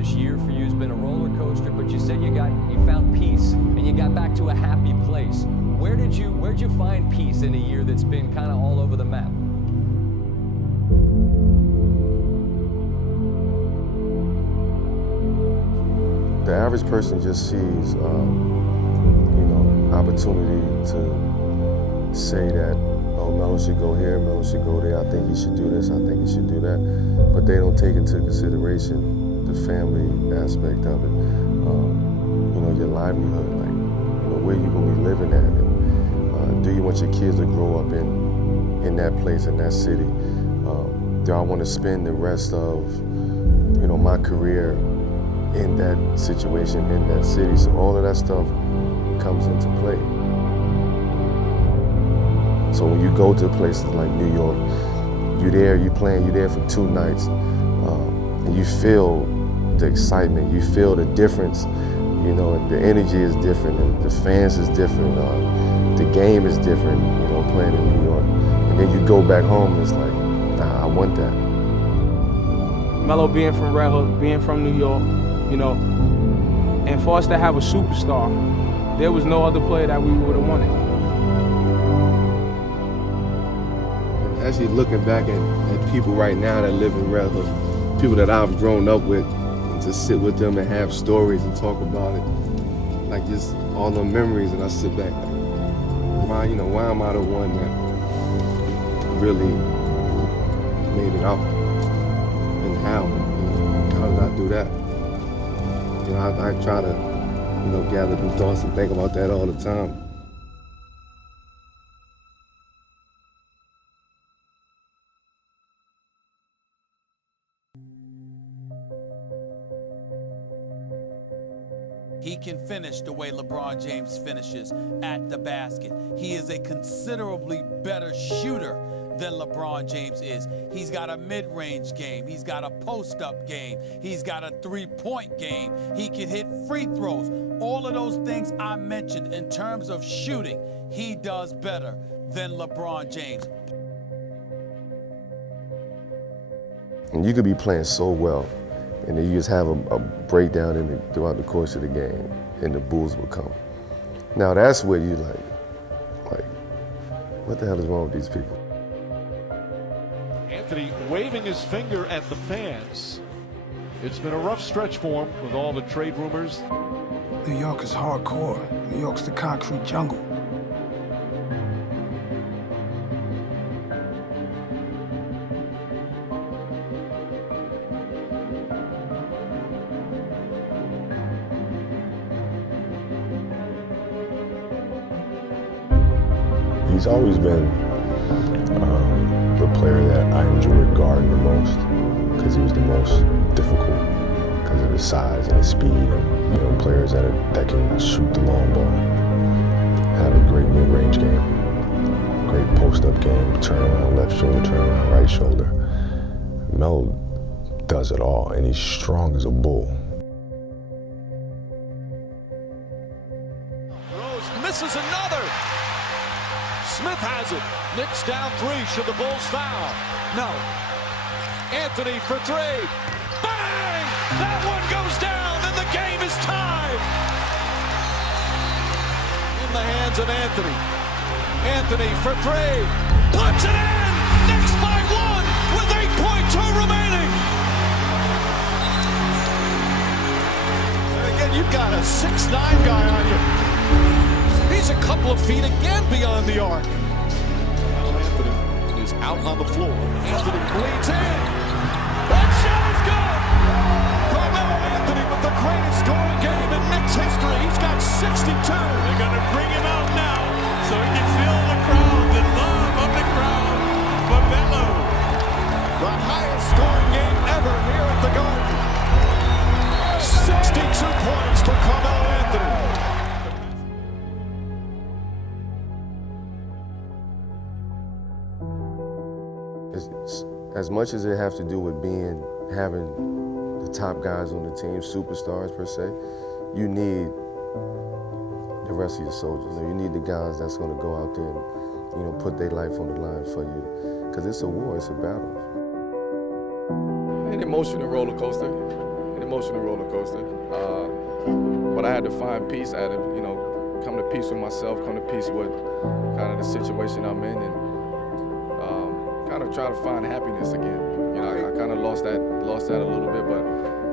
this year for you has been a roller coaster, but you said you found peace and you got back to a happy place. Where'd you find peace in a year that's been kind of all over the map? The average person just sees, opportunity to say that, oh, Melo should go here, Melo should go there, I think he should do this, I think he should do that. But they don't take into consideration the family aspect of it. Your livelihood, like, where you gonna be living at, and do you want your kids to grow up in that place, in that city? Do I want to spend the rest of, my career in that situation, in that city? So all of that stuff comes into play. So when you go to places like New York, you're there for 2 nights, and you feel the excitement, you feel the difference, and the energy is different, and the fans is different, the game is different, playing in New York. And then you go back home and it's like, nah, I want that. Melo being from Red Hook, being from New York, and for us to have a superstar, there was no other player that we would have wanted. Actually looking back at people right now that live in Red Hook, people that I've grown up with, and to sit with them and have stories and talk about it, like just all the memories, and I sit back like, why am I the one that really made it out? And how did I do that? I try to, gather some thoughts and think about that all the time. He can finish the way LeBron James finishes at the basket. He is a considerably better shooter than LeBron James is. He's got a mid-range game. He's got a post-up game. He's got a three-point game. He can hit free throws. All of those things I mentioned in terms of shooting, he does better than LeBron James. And you could be playing so well, and then you just have a breakdown throughout the course of the game, and the Bulls will come. Now that's where you like, what the hell is wrong with these people? Anthony waving his finger at the fans. It's been a rough stretch for him with all the trade rumors. New York is hardcore. New York's the concrete jungle. He's always been the player that I enjoyed guarding the most, because he was the most difficult because of his size and his speed, and players that can shoot the long ball, have a great mid-range game, great post-up game, turn around left shoulder, turn around right shoulder. Melo does it all, and he's strong as a bull. Rose misses another. Smith has it. Knicks down 3. Should the Bulls foul? No. Anthony for 3. Bang! That one goes down, and the game is tied. In the hands of Anthony. Anthony for 3. Puts it in! Knicks by 1 with 8.2 remaining. And again, you've got a 6'9" guy on you. He's a couple of feet again beyond the arc. Now Anthony is out on the floor. Anthony leads in. That shot is good. Carmelo Anthony with the greatest scoring game in Knicks history. He's got 62. They're going to bring him out now so he can feel the crowd, the love of the crowd for Melo. The highest scoring game ever here at the Garden. 62 points for Carmelo Anthony. As much as it has to do with having the top guys on the team, superstars per se, you need the rest of your soldiers. You need the guys that's going to go out there and put their life on the line for you, because it's a war, it's a battle. An emotional roller coaster. An emotional roller coaster. But I had to find peace. I had to, come to peace with myself, come to peace with kind of the situation I'm in, and kind of try to find happiness again. I kind of lost that a little bit, but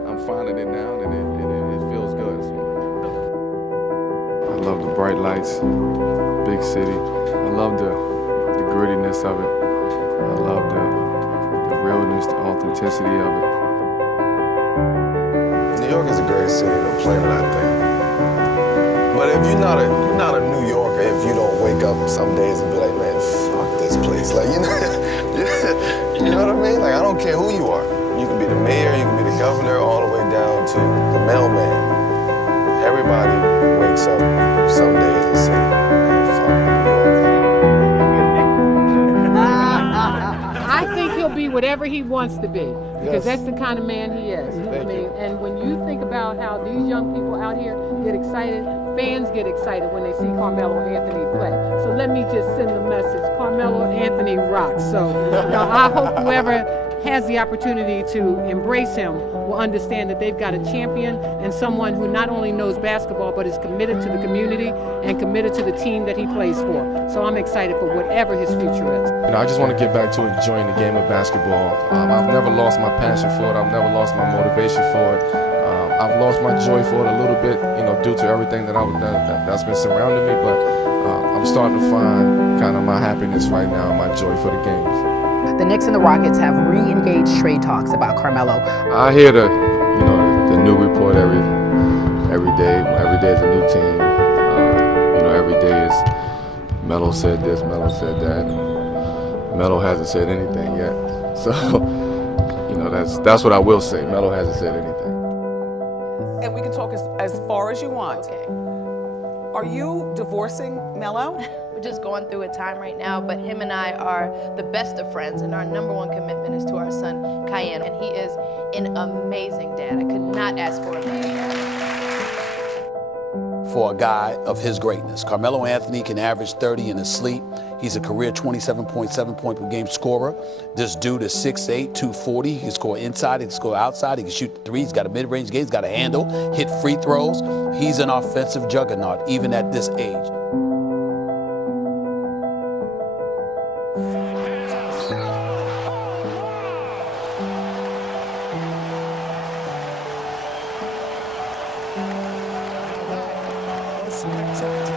I'm finding it now, and it feels good. So. I love the bright lights, big city. I love the grittiness of it. I love the realness, the authenticity of it. New York is a great city to play in, I think. But if you're not a New Yorker, if you don't wake up some days and be like, man, fuck this place. Like, you know what I mean? Like, I don't care who you are. You can be the mayor, you can be the governor, all the way down to the mailman. Everybody wakes up some days and say, man, fuck New York. I think he'll be whatever he wants to be, because that's the kind of man he is. And when you think about how these young people out here get excited, fans get excited when they see Carmelo Anthony play. So let me just send the message: Carmelo Anthony rocks. So I hope whoever has the opportunity to embrace him will understand that they've got a champion and someone who not only knows basketball but is committed to the community and committed to the team that he plays for. So I'm excited for whatever his future is. I just want to get back to enjoying the game of basketball. I've never lost my passion for it. I've never lost my motivation for it. I've lost my joy for it a little bit, due to everything that's been surrounding me. But I'm starting to find kind of my happiness right now, my joy for the games. The Knicks and the Rockets have re-engaged trade talks about Carmelo. I hear the new report every day. Every day is a new team. Every day is Melo said this, Melo said that. Melo hasn't said anything yet. So, that's what I will say. Melo hasn't said anything. And we can talk as far as you want. Okay. Are you divorcing Melo? We're just going through a time right now, but him and I are the best of friends, and our number one commitment is to our son, Cayenne, and he is an amazing dad. I could not ask for a better dad. For a guy of his greatness, Carmelo Anthony can average 30 in his sleep. He's a career 27.7 point per game scorer. This dude is 6'8", 240. He can score inside, he can score outside, he can shoot the three. He's got a mid-range game, he's got a handle, hit free throws. He's an offensive juggernaut, even at this age. Spectacular.